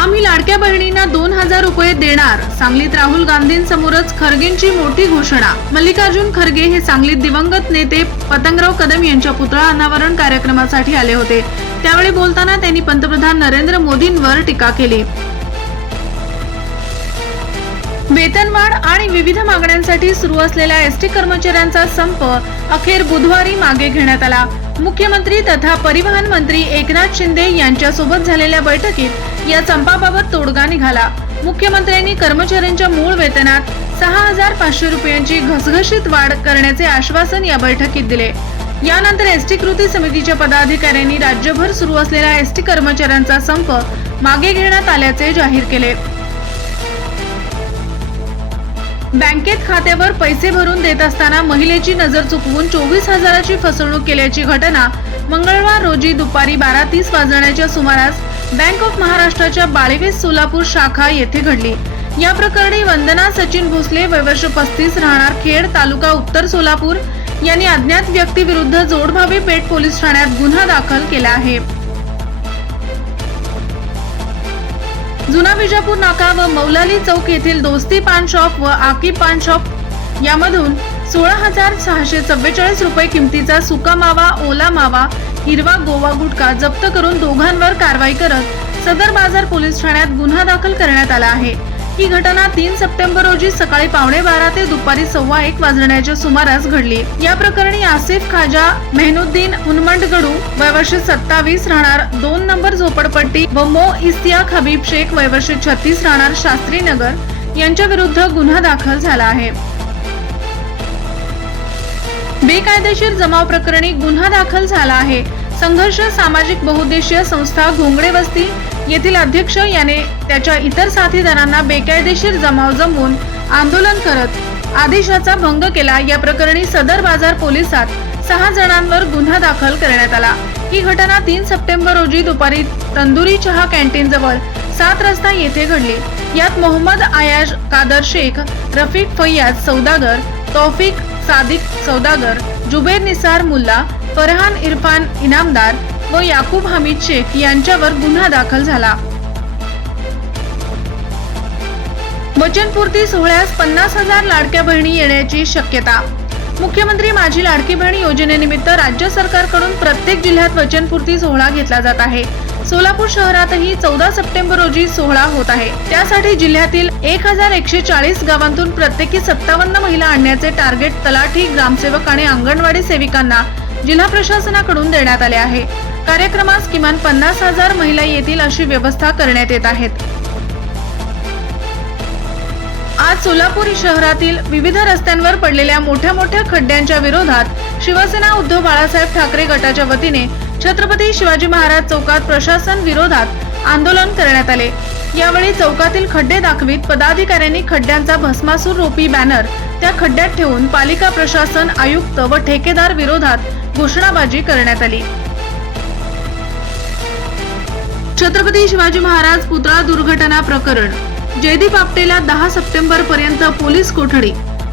आम्ही लाडक्या बहिणींना दोन हजार रुपये देणार. सांगलीत राहुल गांधींसमोरच खरगेंची मोठी घोषणा. मल्लिकार्जुन खरगे हे सांगलीत दिवंगत नेते पतंगराव कदम यांच्या पुतळा अनावरण कार्यक्रमासाठी आले होते. त्यावेळी बोलताना त्यांनी पंतप्रधान नरेंद्र मोदींवर टीका केली. वेतनवाढ आणि विविध मागण्यांसाठी सुरू असलेल्या एसटी कर्मचाऱ्यांचा संप अखेर बुधवारी मागे घेण्यात आला. मुख्यमंत्री तथा परिवहन मंत्री एकनाथ शिंदे यांच्यासोबत झालेल्या बैठकीत या संपाबाबत तोडगा निघाला. मुख्यमंत्र्यांनी कर्मचाऱ्यांच्या मूळ वेतनात सहा हजार पाचशे रुपयांची घसघशीत वाढ करण्याचे आश्वासन या बैठकीत दिले. यानंतर एसटी कृती समितीच्या पदाधिकाऱ्यांनी राज्यभर सुरू असलेल्या एसटी कर्मचाऱ्यांचा संप मागे घेण्यात आल्याचे जाहीर केले. बँकेत खात्यावर पैसे भरून देत असताना महिलेची नजर चुकवून चोवीस हजाराची फसवणूक केल्याची घटना मंगळवार रोजी दुपारी बारा तीस वाजण्याच्या सुमारास बँक ऑफ महाराष्ट्राच्या बाळेवीस सोलापूर शाखा येथे घडली. या प्रकरणी वंदना सचिन भोसले वयवर्ष पस्तीस राहणार खेड तालुका उत्तर सोलापूर यांनी अज्ञात व्यक्तीविरुद्ध जोडभावी पेठ पोलीस ठाण्यात गुन्हा दाखल केला आहे. जुना विजापूर नाका व मौलाली चौक येथील दोस्ती पान शॉप व आकी पान शॉप. यामधून सोळा हजार सहाशे चव्वेचाळीस रुपये किमतीचा सुका मावा ओला मावा हिरवा गोवा गुटखा जप्त करून दोघांवर कारवाई करत सदर बाजार पोलीस ठाण्यात गुन्हा दाखल करण्यात आला आहे. ही घटना तीन सप्टेंबर रोजी सकाळी पावणे बारा ते दुपारी सव्वा एक वाजण्याच्या सुमारास घडली. या प्रकरणी आसिफ खाजा मेहनुद्दीन उन्मंडगडू वयवर्ष सत्तावीस राहणार दोन नंबर झोपडपट्टी व मो इस्तिया खबीब शेख वयवर्ष छत्तीस राहणार शास्त्रीनगर यांच्या विरुद्ध गुन्हा दाखल झाला आहे. बेकायदेशीर जमाव प्रकरणी गुन्हा दाखल झाला आहे. संघर्ष सामाजिक बहुउद्देशीय संस्था घोंगडे वस्ती येथील अध्यक्ष याने त्याच्या इतर साथीदारांना बेकायदेशीर जमाव जमवून आंदोलन करत आदेशाचा भंग केला. या प्रकरणी सदर बाजार पोलिसात सहा जणांवर गुन्हा दाखल करण्यात आला. ही घटना तीन सप्टेंबर रोजी दुपारी तंदुरी चहा कॅन्टीन जवळ सात रस्ता येथे घडली. यात मोहम्मद आयाज कादर शेख रफिक फैयाज सौदागर तौफिक सादिक सौदागर जुबेर निसार मुल्ला फरहान इरफान इनामदार व याकूब हमीद शेख यांच्यावर गुन्हा दाखल झाला. वचनपूर्ती सोहळ्यास पन्नास हजार लाडक्या बहिणी येण्याची शक्यता. मुख्यमंत्री माझी लाडकी बहीण योजनेनिमित्त राज्य सरकारकडून प्रत्येक जिल्ह्यात वचनपूर्ती सोहळा घेतला जात आहे. सोलापूर शहरातही चौदा सप्टेंबर रोजी सोहळा होत आहे. त्यासाठी जिल्ह्यातील एक हजार एकशे चाळीस गावांतून प्रत्येकी सत्तावन्न महिला आणण्याचे टार्गेट तलाठी ग्रामसेवक आणि अंगणवाडी सेविकांना जिल्हा प्रशासनाकडून देण्यात आले आहे. कार्यक्रमास किमान पन्नास हजार महिला येतील अशी व्यवस्था करण्यात येत आहेत. आज सोलापूर शहरातील विविध रस्त्यांवर पडलेल्या मोठ्या मोठ्या खड्ड्यांच्या विरोधात शिवसेना उद्धव बाळासाहेब ठाकरे गटाच्या वतीने छत्रपती शिवाजी महाराज चौकात प्रशासन विरोधात आंदोलन करण्यात आले. यावेळी चौकातील खड्डे दाखवित पदाधिकाऱ्यांनी खड्ड्यांचा भस्मासूर रोपी बॅनर त्या खड्ड्यात ठेवून पालिका प्रशासन आयुक्त व ठेकेदार विरोधात घोषणाबाजी करण्यात आली. छत्रपती शिवाजी महाराज पुतळा दुर्घटना प्रकरण. जयदीप आपटेला दहा सप्टेंबर पर्यंत पोलीस कोठडी.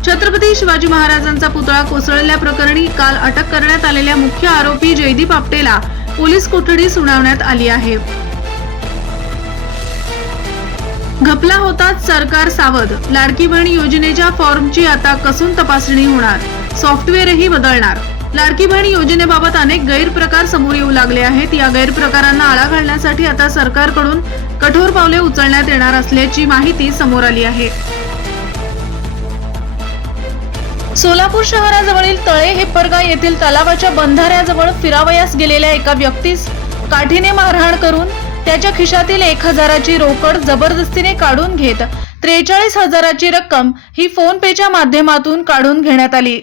छत्रपती शिवाजी महाराजांचा पुतळा कोसळल्या प्रकरणी काल अटक करण्यात आलेल्या मुख्य आरोपी जयदीप आपटेला पोलीस कोठडी सुनावण्यात आली आहे. घपला होताच सरकार सावध. लाडकी बहीण योजनेच्या फॉर्मची आता कसून तपासणी होणार. सॉफ्टवेअरही बदलणार. लाडकी बहीण योजनेबाबत अनेक गैरप्रकार समोर येऊ लागले आहेत. या गैरप्रकारांना आळा घालण्यासाठी आता सरकारकडून कठोर पावले उचलण्यात येणार असल्याची माहिती समोर आली आहे. सोलापूर शहराजवळील तळे हेप्परगा येथील तलावाच्या बंधाऱ्याजवळ फिरावयास गेलेल्या एका व्यक्तीस काठीने मारहाण करून त्याच्या खिशातील एक हजाराची रोकड जबरदस्तीने काढून घेत त्रेचाळीस हजाराची रक्कम ही फोन पेच्या माध्यमातून काढून घेण्यात आली.